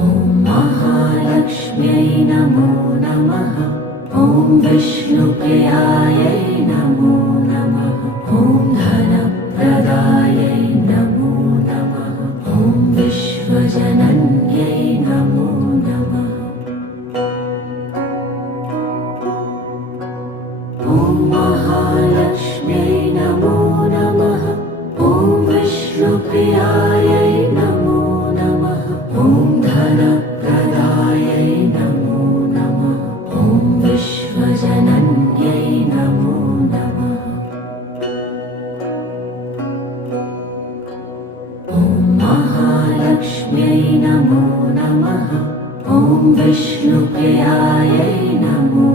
ॐ महालक्ष्म्यै नमो नमः। ॐ विष्णुप्रियायै नमो नमः। ॐ धनप्रदायै नमो नमः। ॐ विश्वजनन्यै नमो नमः। ॐ महालक्ष्म्यै नमो नमः। ॐ विष्णुप्रियायै नमो नमः। ॐ धनप्रदायै नमो नमः। ॐ विश्वजनन्यै नमो नमः। ॐ महालक्ष्म्यै नमो नमः। ॐ विष्णुप्रियायै नमो